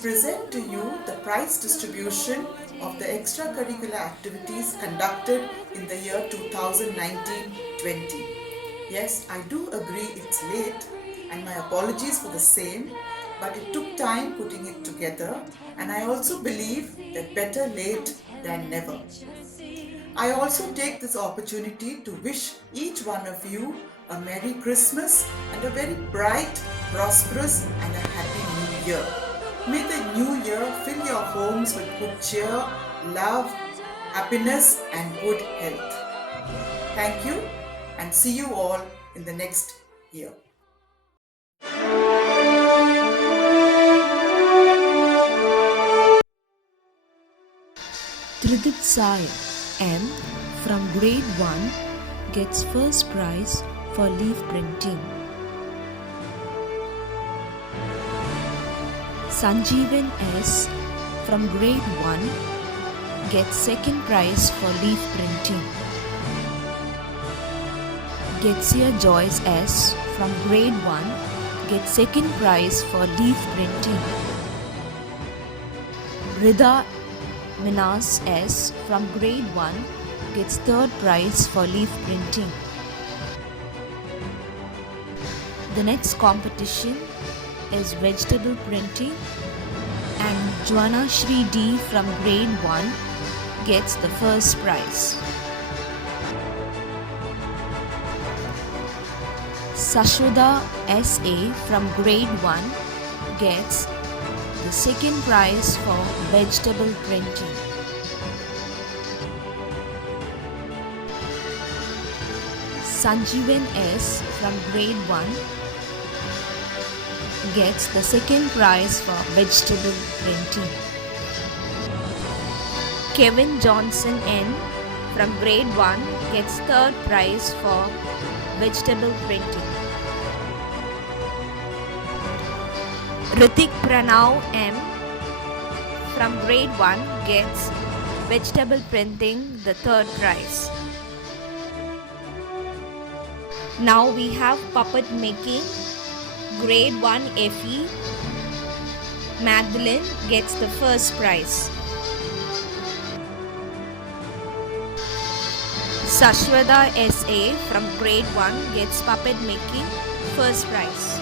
present to you the prize distribution of the extracurricular activities conducted in the year 2019-20. Yes, I do agree it's late and my apologies for the same, but it took time putting it together, and I also believe that better late than never. I also take this opportunity to wish each one of you a Merry Christmas and a very bright, prosperous and a Happy New Year. May the New Year fill your homes with good cheer, love, happiness and good health. Thank you and see you all in the next year. Tridip Sai M from grade 1 gets first prize for leaf printing. Sanjeevan S from grade 1 gets second prize for leaf printing. Getsia Joyce S from grade 1 gets second prize for leaf printing. Rida Minas S from grade 1 gets third prize for leaf printing. The next competition is vegetable printing, and Jwana Shri D from grade 1 gets the first prize. Sashwada SA from grade 1 gets the second prize for vegetable printing. Sanjeevan S from grade 1 gets the second prize for vegetable printing. Kevin Johnson N from grade 1 gets third prize for vegetable printing. Ritik Pranav M from grade 1 gets vegetable printing, the third prize. Now we have puppet making. Grade 1 FE Madeline gets the first prize. Sashwada SA from grade 1 gets puppet making, first prize.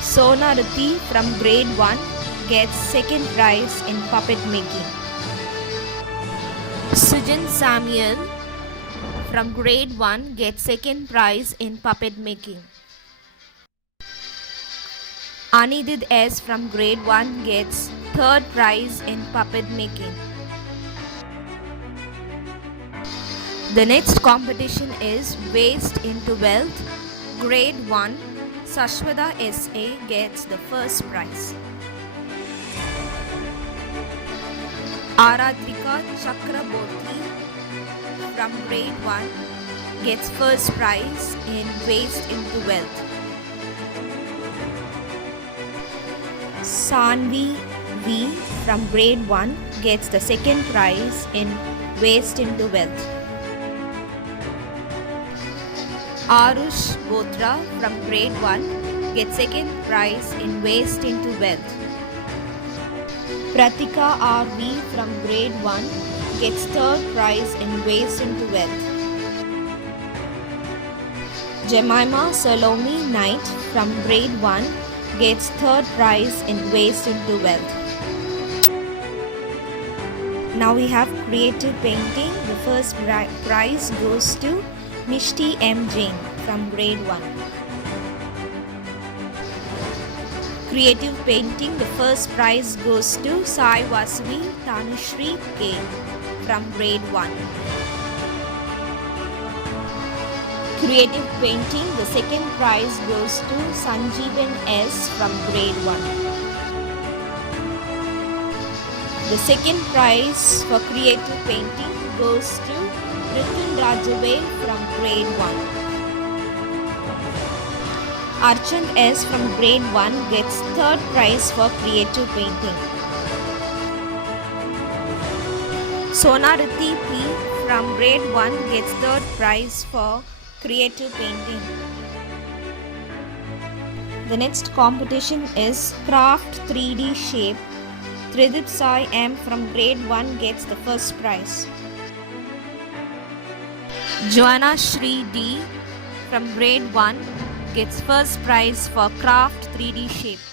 Sona Rati from grade 1 gets second prize in puppet making. Sujan Samuel from grade 1 gets second prize in puppet making. Anidid S from grade 1 gets third prize in puppet making. The next competition is Waste into Wealth. Grade 1 Sashwada SA gets the first prize. Aradrika Chakraborty from grade 1 gets first prize in Waste into Wealth. Sanvi V from grade 1 gets the second prize in Waste into Wealth. Arush Botra from grade 1 gets second prize in Waste into Wealth. Pratika RV from grade 1 gets third prize in Waste into Wealth. Jemima Salome Knight from grade 1 gets third prize in Waste into Wealth. Now we have creative painting. The first prize goes to Nishti M. Jain from grade 1. Creative painting. The first prize goes to Sai Vasavi Tanushri K from grade 1. Creative painting. The second prize goes to Sanjeevan S from grade 1. The second prize for creative painting goes to Ritin Rajave from grade 1. Archand S from grade 1 gets third prize for creative painting. Sonarati P from grade 1 gets third prize for creative painting. The next competition is Craft 3D Shape. Tridip Sai M from grade 1 gets the first prize. Joanna Shri D from grade 1 gets first prize for Craft 3D Shape.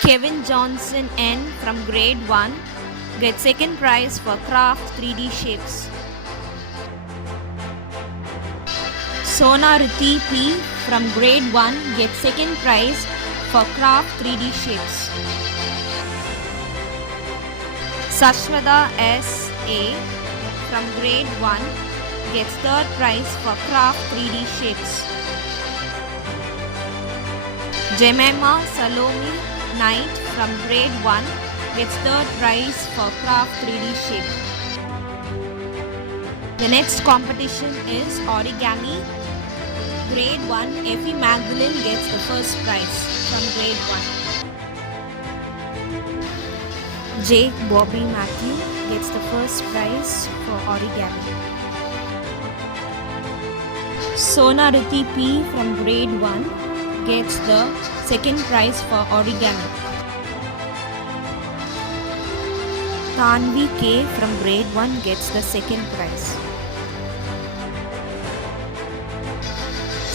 Kevin Johnson N from grade 1 gets second prize for Craft 3D Shapes. Sona Riti P from grade 1 gets second prize for Craft 3D Shapes. Sashwada S A from grade 1 gets third prize for Craft 3D Shapes. Jemima Salome Knight from grade 1 gets third prize for Craft 3D Shape. The next competition is Origami. Grade 1, Effie Magdalene gets the first prize from grade 1. Jake Bobby Matthew gets the first prize for Origami. Sona Riti P from grade 1 gets the second prize for Origami. Tanvi K from grade 1 gets the second prize.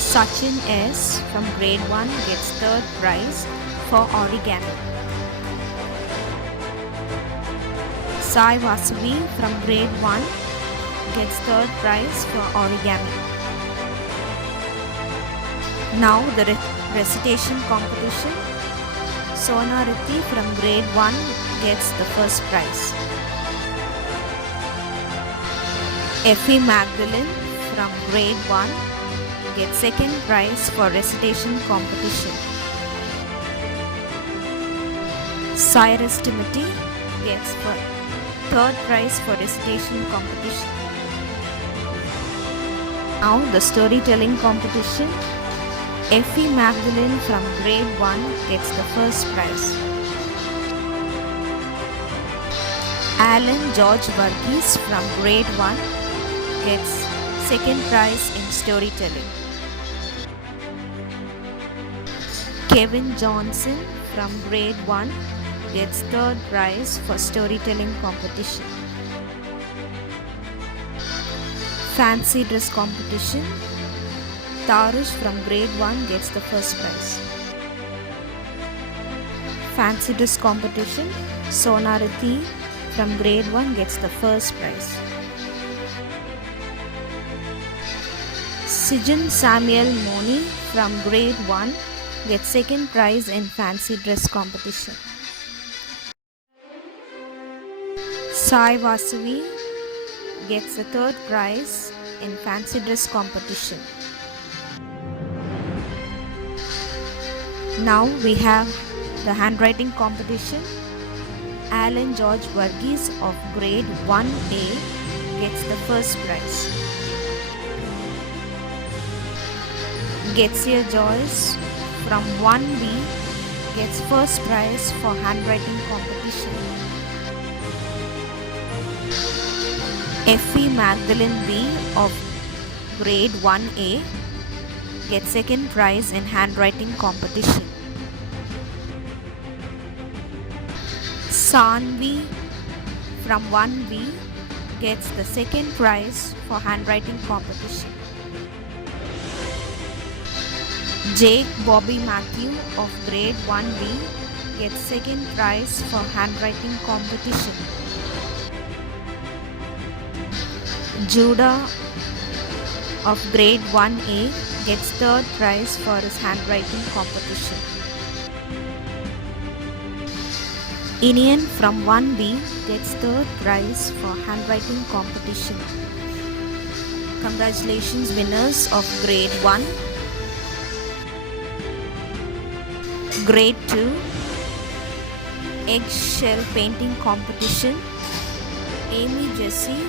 Sachin S from grade 1 gets third prize for Origami. Sai Vasavi from grade 1 gets third prize for Origami. Now the recitation competition. Sona Riti from grade 1 gets the first prize. Effie Magdalene from grade 1 gets second prize for recitation competition. Cyrus Timothy gets third prize for recitation competition. Now the storytelling competition. Effie Magdalene from grade 1 gets the first prize. Alan George Varghese from grade 1 gets second prize in storytelling. Kevin Johnson from grade 1 gets third prize for storytelling competition. Fancy dress competition. Tarush from grade 1 gets the first prize. Fancy dress competition. Sona Riti from grade 1 gets the first prize. Sijan Samuel Moni from grade 1 gets second prize in fancy dress competition. Sai Vasavi gets the third prize in fancy dress competition. Now we have the handwriting competition. Alan George Varghese of grade 1A gets the first prize. Getsia Joyce from 1B gets first prize for handwriting competition. Effie Magdalene B of grade 1A gets second prize in handwriting competition. Sanvi from 1B gets the second prize for handwriting competition. Jake Bobby Matthew of grade 1B gets second prize for handwriting competition. Judah of grade 1A gets third prize for his handwriting competition. Inian from 1B gets third prize for handwriting competition. Congratulations winners of grade 1. Grade 2 Eggshell painting competition. Amy Jessie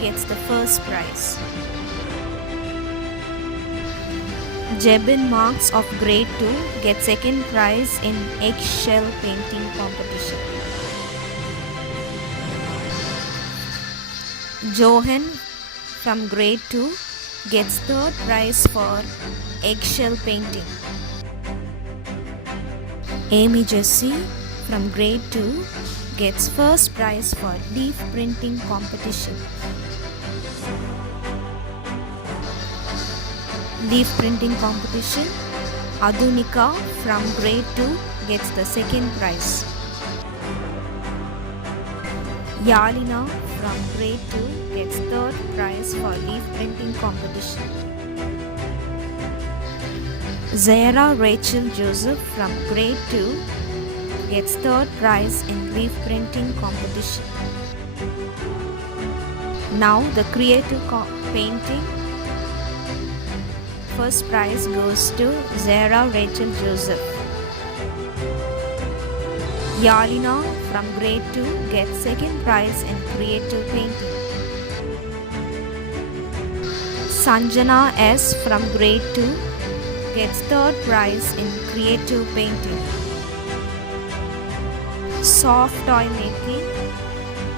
gets the first prize. Jebin Marks of grade 2 gets second prize in eggshell painting competition. Johan from grade 2 gets third prize for eggshell painting. Amy Jessie from grade 2 gets first prize for leaf printing competition. Leaf printing competition, Adunika from grade 2 gets the second prize. Yalina from grade 2 gets third prize for leaf printing competition. Zara Rachel Joseph from grade 2 gets third prize in leaf printing competition. Now the creative painting. First prize goes to Zara Rachel Joseph. Yalina from grade 2 gets second prize in creative painting. Sanjana S from grade 2 gets third prize in creative painting. Soft toy making.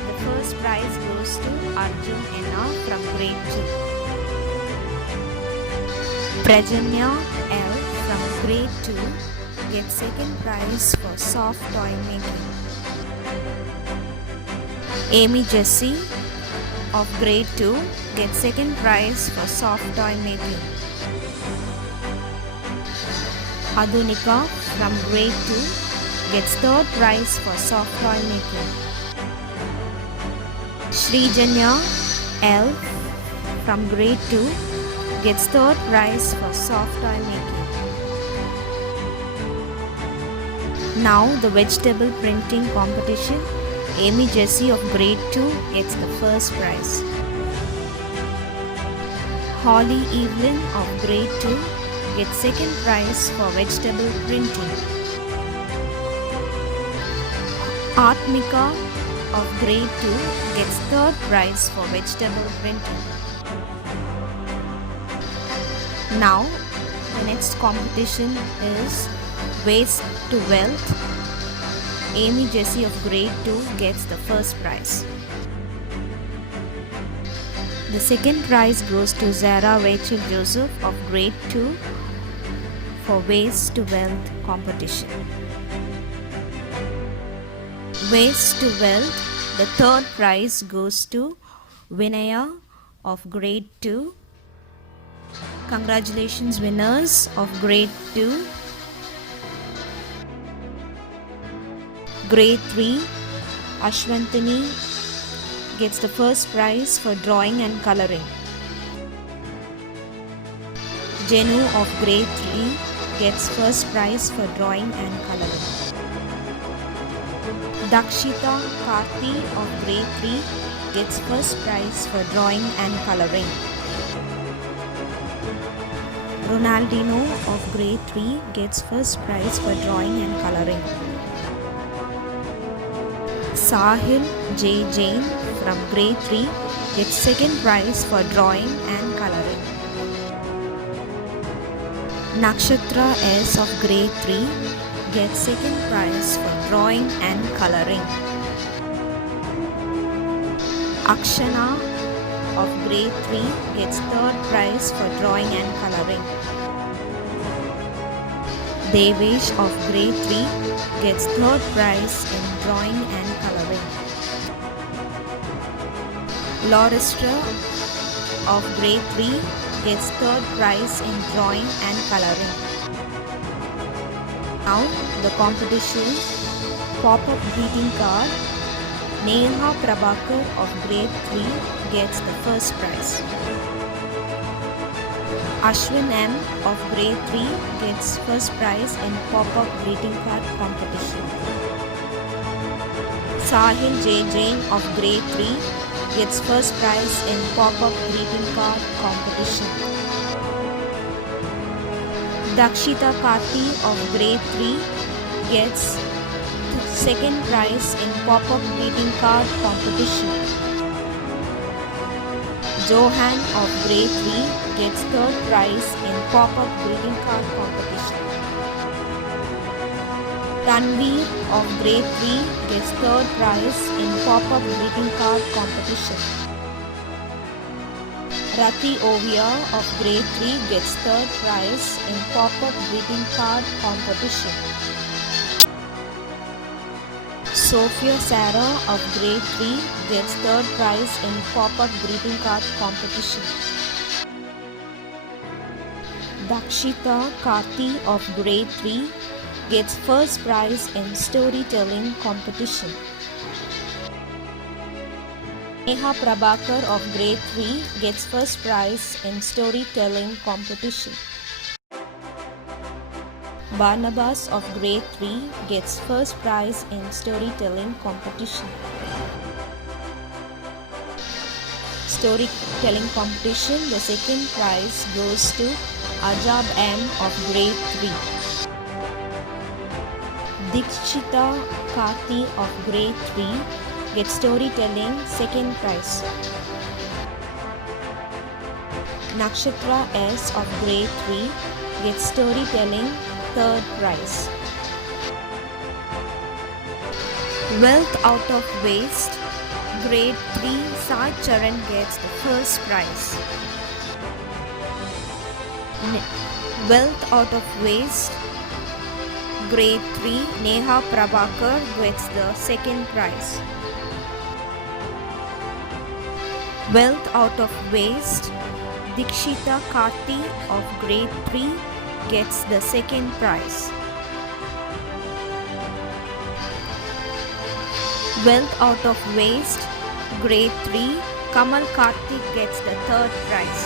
The first prize goes to Arjun Enna from grade 2. Prajanya L from grade 2 gets second prize for soft toy making. Amy Jessie of grade 2 gets second prize for soft toy making. Adunika from grade 2 gets third prize for soft toy making. Srijanya L from grade 2 gets third prize for soft toy making. Now the vegetable printing competition. Amy Jessie of grade 2 gets the first prize. Holly Evelyn of grade 2 gets second prize for vegetable printing. Atmika of grade 2 gets third prize for vegetable printing. Now the next competition is Waste to Wealth. Amy Jessie of grade 2 gets the first prize. The second prize goes to Zara Rachel Joseph of grade 2 for Waste to Wealth competition. Waste to Wealth, the third prize goes to Vinaya of grade 2. Congratulations winners of grade 2. Grade 3, Ashwantini gets the first prize for drawing and coloring. Jenu of grade 3 gets first prize for drawing and coloring. Dakshita Karthi of grade 3 gets first prize for drawing and coloring. Ronaldinho of grade 3 gets first prize for drawing and coloring. Sahil J. Jain from grade 3 gets second prize for drawing and coloring. Nakshatra S of grade 3 gets second prize for drawing and coloring. Akshana of grade 3 gets third prize for drawing and coloring. Devesh of grade 3 gets third prize in drawing and coloring. Laurestra of grade 3 gets third prize in drawing and coloring. Now the competition pop-up greeting card. Neha Prabhakar of grade 3 gets the first prize. Ashwin M of grade 3 gets first prize in pop-up greeting card competition. Sahil J. Jain of grade 3 gets first prize in pop-up greeting card competition. Dakshita Karthi of grade 3 gets second prize in pop-up greeting card competition. Johan of grade 3 gets third prize in pop-up greeting card competition. Tanveer of grade 3 gets third prize in pop-up greeting card competition. Rati Ovia of grade 3 gets third prize in pop-up greeting card competition. Sophia Sarah of grade 3 gets third prize in pop-up greeting card competition. Dakshita Karthi of grade 3 gets first prize in storytelling competition. Neha Prabhakar of grade 3 gets first prize in storytelling competition. Barnabas of grade 3 gets first prize in storytelling competition. Storytelling competition, the second prize goes to Ajab M of grade 3. Dikshita Karthi of grade 3 gets storytelling second prize. Nakshatra S of grade 3 gets storytelling third prize. Wealth out of waste, grade 3 Sai Charan gets the first prize. Wealth out of waste, grade 3 Neha Prabhakar gets the second prize. Wealth out of waste, Dikshita Karthi of grade 3 gets the second prize. Wealth out of waste, grade 3 Kamal Karthik gets the third prize.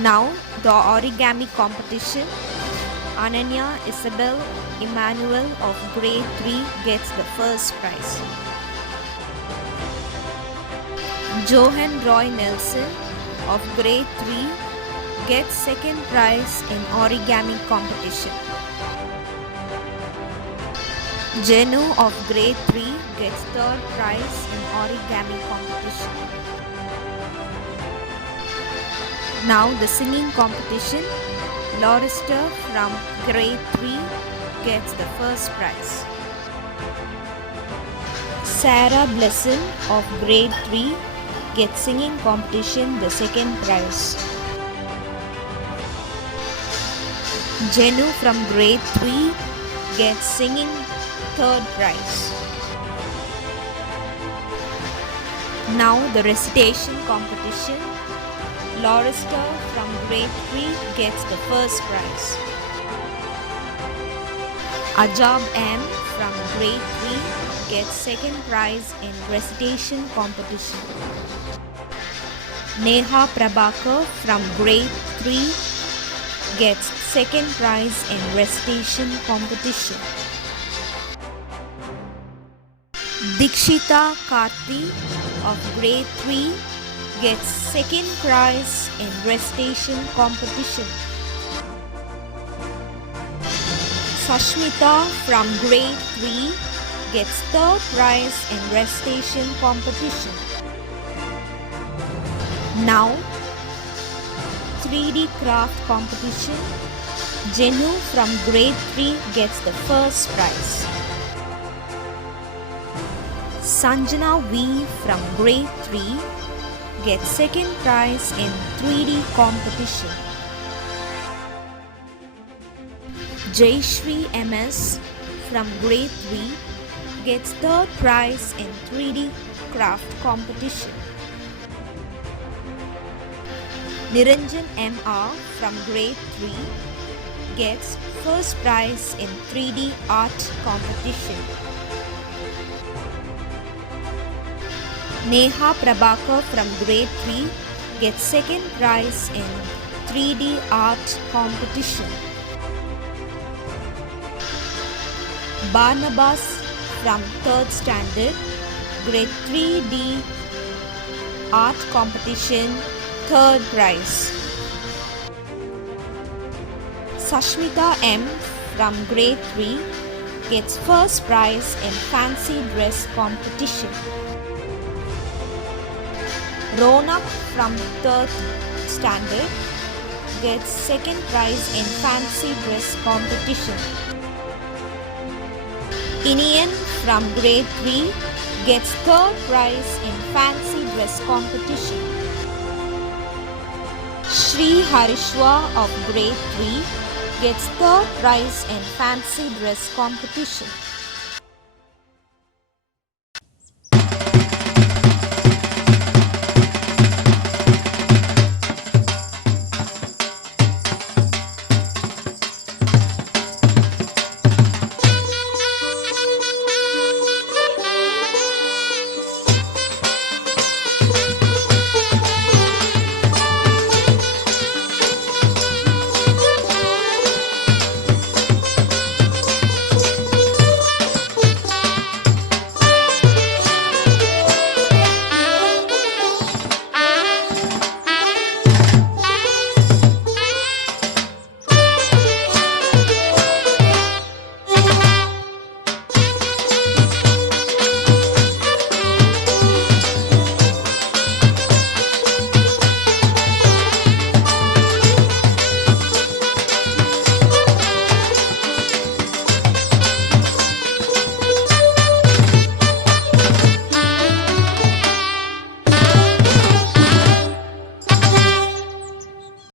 Now the origami competition. Ananya Isabel Emmanuel of grade 3 gets the first prize. Johan Roy Nelson of grade 3 gets second prize in origami competition. Jenu of grade 3 gets third prize in origami competition. Now the singing competition. Lorister from grade 3 gets the first prize. Sarah Blesson of grade 3 gets singing competition the second prize. Jenu from grade 3 gets singing third prize. Now the recitation competition. Lorister from grade 3 gets the first prize. Ajab M from grade 3 gets second prize in recitation competition. Neha Prabhakar from grade 3 gets second prize in recitation competition. Dikshita Karthi of grade 3 gets second prize in recitation competition. Sashmita from grade 3 gets third prize in recitation competition. Now 3D craft competition. Jenu from grade 3 gets the first prize. Sanjana V from grade 3 gets second prize in 3D competition. Jayashri MS from grade 3 gets third prize in 3D craft competition. Niranjan MR from grade 3 gets first prize in 3D art competition. Neha Prabhakar from grade 3 gets second prize in 3D art competition. Barnabas from 3rd standard, grade 3D art competition, third prize. Sashmita M from grade 3 gets first prize in fancy dress competition. Ronak from 3rd standard gets second prize in fancy dress competition. Inian from grade 3 gets third prize in fancy dress competition. Shri Harishwa of grade 3 gets third prize in fancy dress competition.